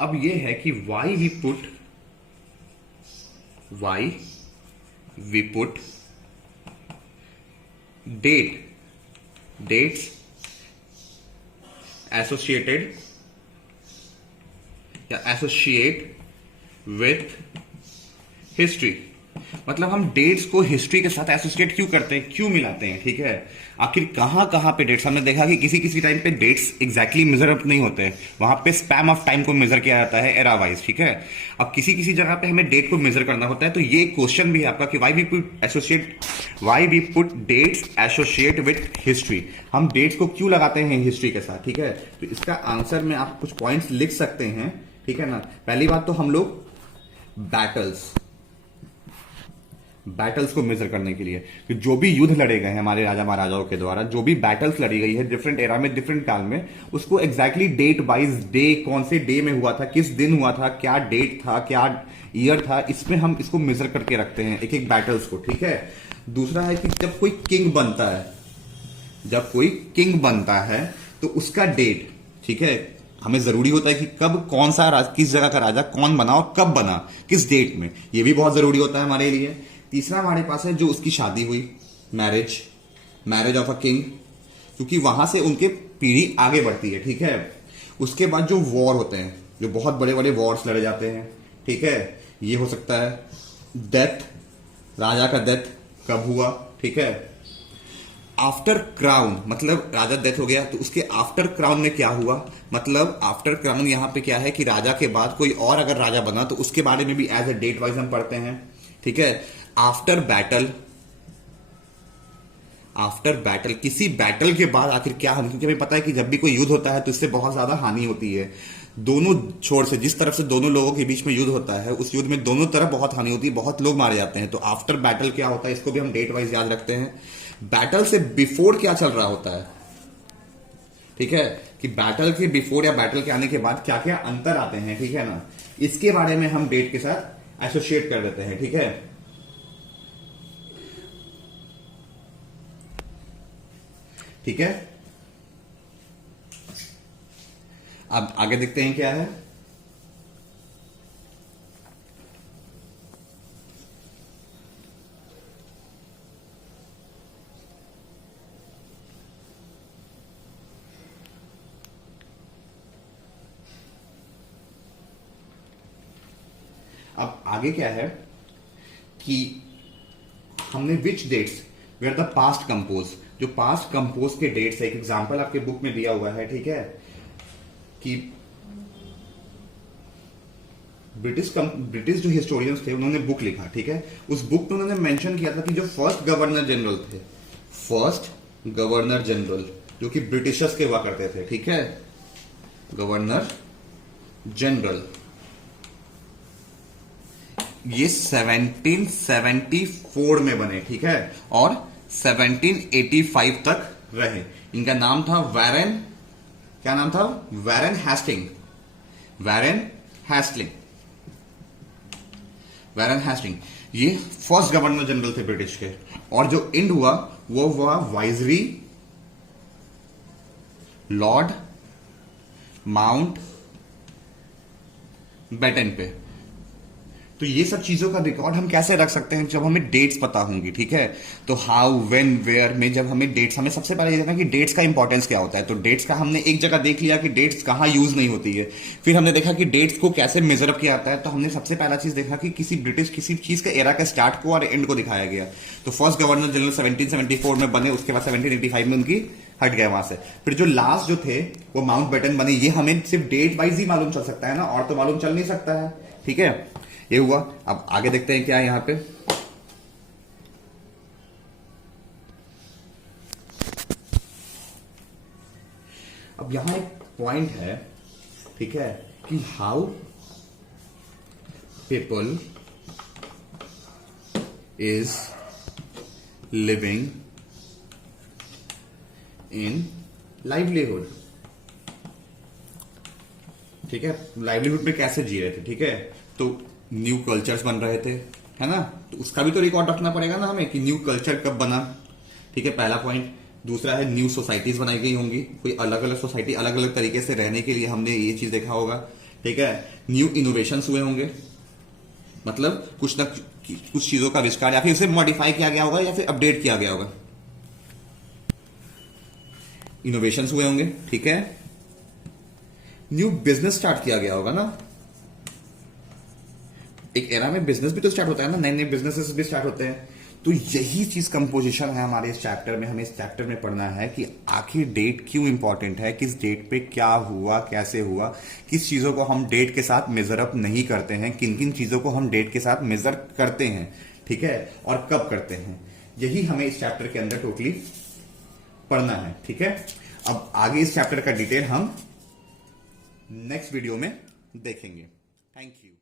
अब ये है कि why we put dates associated या एसोसिएट विथ हिस्ट्री। मतलब हम डेट्स को हिस्ट्री के साथ एसोसिएट क्यों करते हैं, क्यों मिलाते हैं, ठीक है। आखिर कहां कहां पे डेट्स, हमने देखा कि किसी किसी टाइम पे डेट्स एग्जैक्टली मेजर अप नहीं होते हैं, वहां पे स्पैम ऑफ टाइम को मेजर किया जाता है एरा वाइज, ठीक है। अब किसी किसी जगह पे हमें डेट को मेजर करना होता है, तो ये क्वेश्चन भी है आपका कि why we put dates associate with history. हम डेट्स को क्यों लगाते हैं हिस्ट्री के साथ, ठीक है। तो इसका आंसर में आप कुछ पॉइंट्स लिख सकते हैं, ठीक है ना। पहली बात तो हम लोग बैटल्स को मेजर करने के लिए कि जो भी युद्ध लड़े गए हैं हमारे राजा महाराजाओं के द्वारा, जो भी बैटल्स लड़ी गई है डिफरेंट एरा में, डिफरेंट काल में, उसको एग्जैक्टली डेट वाइज, डे कौन से डे में हुआ था, किस दिन हुआ था, क्या डेट था, क्या ईयर था, इसमें हम इसको मेजर करके रखते हैं एक एक बैटल्स को, ठीक है। दूसरा है कि जब कोई किंग बनता है तो उसका डेट, ठीक है, हमें जरूरी होता है कि कब कौन सा किस जगह का राजा कौन बना और कब बना, किस डेट में, ये भी बहुत जरूरी होता है हमारे लिए। तीसरा हमारे पास है जो उसकी शादी हुई, मैरिज ऑफ अ किंग, क्योंकि वहां से उनके पीढ़ी आगे बढ़ती है, ठीक है। उसके बाद जो वॉर होते हैं, जो बहुत बड़े बड़े वॉर्स लड़े जाते हैं, ठीक है, ये हो सकता है डेथ, राजा का डेथ कब हुआ, ठीक है। आफ्टर क्राउन, मतलब राजा डेथ हो गया तो उसके आफ्टर क्राउन में क्या हुआ, मतलब आफ्टर क्राउन यहां पे क्या है कि राजा के बाद कोई और अगर राजा बना तो उसके बारे में भी एज ए डेट वाइज हम पढ़ते हैं, ठीक है। आफ्टर बैटल, किसी बैटल के बाद आखिर क्या हम, क्योंकि हमें पता है कि जब भी कोई युद्ध होता है तो इससे बहुत ज्यादा हानि होती है दोनों छोर से, जिस तरफ से दोनों लोगों के बीच में युद्ध होता है उस युद्ध में दोनों तरफ बहुत हानि होती है, बहुत लोग मारे जाते हैं। तो आफ्टर बैटल क्या होता है, इसको भी हम डेट वाइज याद रखते हैं। बैटल से बिफोर क्या चल रहा होता है, ठीक है, कि बैटल के बिफोर या बैटल के आने के बाद क्या क्या अंतर आते हैं, ठीक है ना, इसके बारे में हम डेट के साथ एसोसिएट कर देते हैं, ठीक है। ठीक है, अब आगे देखते हैं क्या है। अब आगे क्या है कि हमने which dates were the past compose, जो पास्ट कंपोज के डेट्स है, एक एग्जांपल आपके बुक में दिया हुआ है, ठीक है, कि ब्रिटिश जो हिस्टोरियंस थे उन्होंने बुक लिखा, ठीक है। उस बुक में उन्होंने मेंशन किया था कि जो फर्स्ट गवर्नर जनरल जो कि ब्रिटिशर्स के हुआ करते थे, ठीक है, गवर्नर जनरल, ये 1774 में बने, ठीक है, और 1785 तक रहे। इनका नाम था क्या नाम था, वैरन हैस्टिंग। ये फर्स्ट गवर्नर जनरल थे ब्रिटिश के, और जो एंड हुआ वो हुआ वाइजरी लॉर्ड माउंट बेटन पे। तो ये सब चीजों का रिकॉर्ड हम कैसे रख सकते हैं, जब हमें डेट्स पता होंगी, ठीक है। तो हाउ, व्हेन, वेयर में जब हमें डेट्स, हमें सबसे पहले ये देखना कि डेट्स का इंपॉर्टेंस क्या होता है। तो डेट्स का हमने एक जगह देख लिया कि डेट्स कहाँ यूज नहीं होती है, फिर हमने देखा कि डेट्स को कैसे मेजर अप किया जाता है। तो हमने सबसे पहला चीज देखा कि किसी चीज के एरा के स्टार्ट को और एंड को दिखाया गया। तो फर्स्ट गवर्नर जनरल 1774 में बने, उसके बाद 1785 में उनकी हट गया वहां से। फिर जो लास्ट जो थे वो माउंट बेटन बने। ये हमें सिर्फ डेट वाइज ही मालूम चल सकता है ना, और तो मालूम चल नहीं सकता है, ठीक है, ये हुआ। अब आगे देखते हैं क्या है यहां पे। अब यहां एक पॉइंट है, ठीक है, कि how people is living in livelihood, ठीक है, लाइवलीहुड में कैसे जी रहे थे, ठीक है। तो न्यू कल्चर्स बन रहे थे, है ना, तो उसका भी तो रिकॉर्ड रखना पड़ेगा ना हमें कि न्यू कल्चर कब बना, ठीक है, पहला पॉइंट। दूसरा है न्यू सोसाइटीज बनाई गई होंगी, कोई अलग अलग सोसाइटी अलग अलग तरीके से रहने के लिए हमने ये चीज देखा होगा, ठीक है। न्यू इनोवेशन हुए होंगे, मतलब कुछ ना कुछ चीजों का आविष्कार या फिर उसे मॉडिफाई किया गया होगा या फिर अपडेट किया गया होगा। इनोवेशंस हुए होंगे, ठीक है। न्यू बिजनेस स्टार्ट किया गया होगा ना, एक एरा में बिजनेस भी तो स्टार्ट होता है ना, नए नए बिजनेसेस भी स्टार्ट होते हैं। तो यही चीज कंपोजिशन है हमारे इस चैप्टर में। हमें इस चैप्टर में पढ़ना है कि आखिर डेट क्यों इंपॉर्टेंट है, किस डेट पे क्या हुआ, कैसे हुआ, किस चीजों को हम डेट के साथ मेजर अप नहीं करते हैं, किन किन चीजों को हम डेट के साथ मेजर करते हैं, ठीक है, और कब करते हैं। यही हमें इस चैप्टर के अंदर टोटली पढ़ना है, ठीक है। अब आगे इस चैप्टर का डिटेल हम नेक्स्ट वीडियो में देखेंगे। Thank you.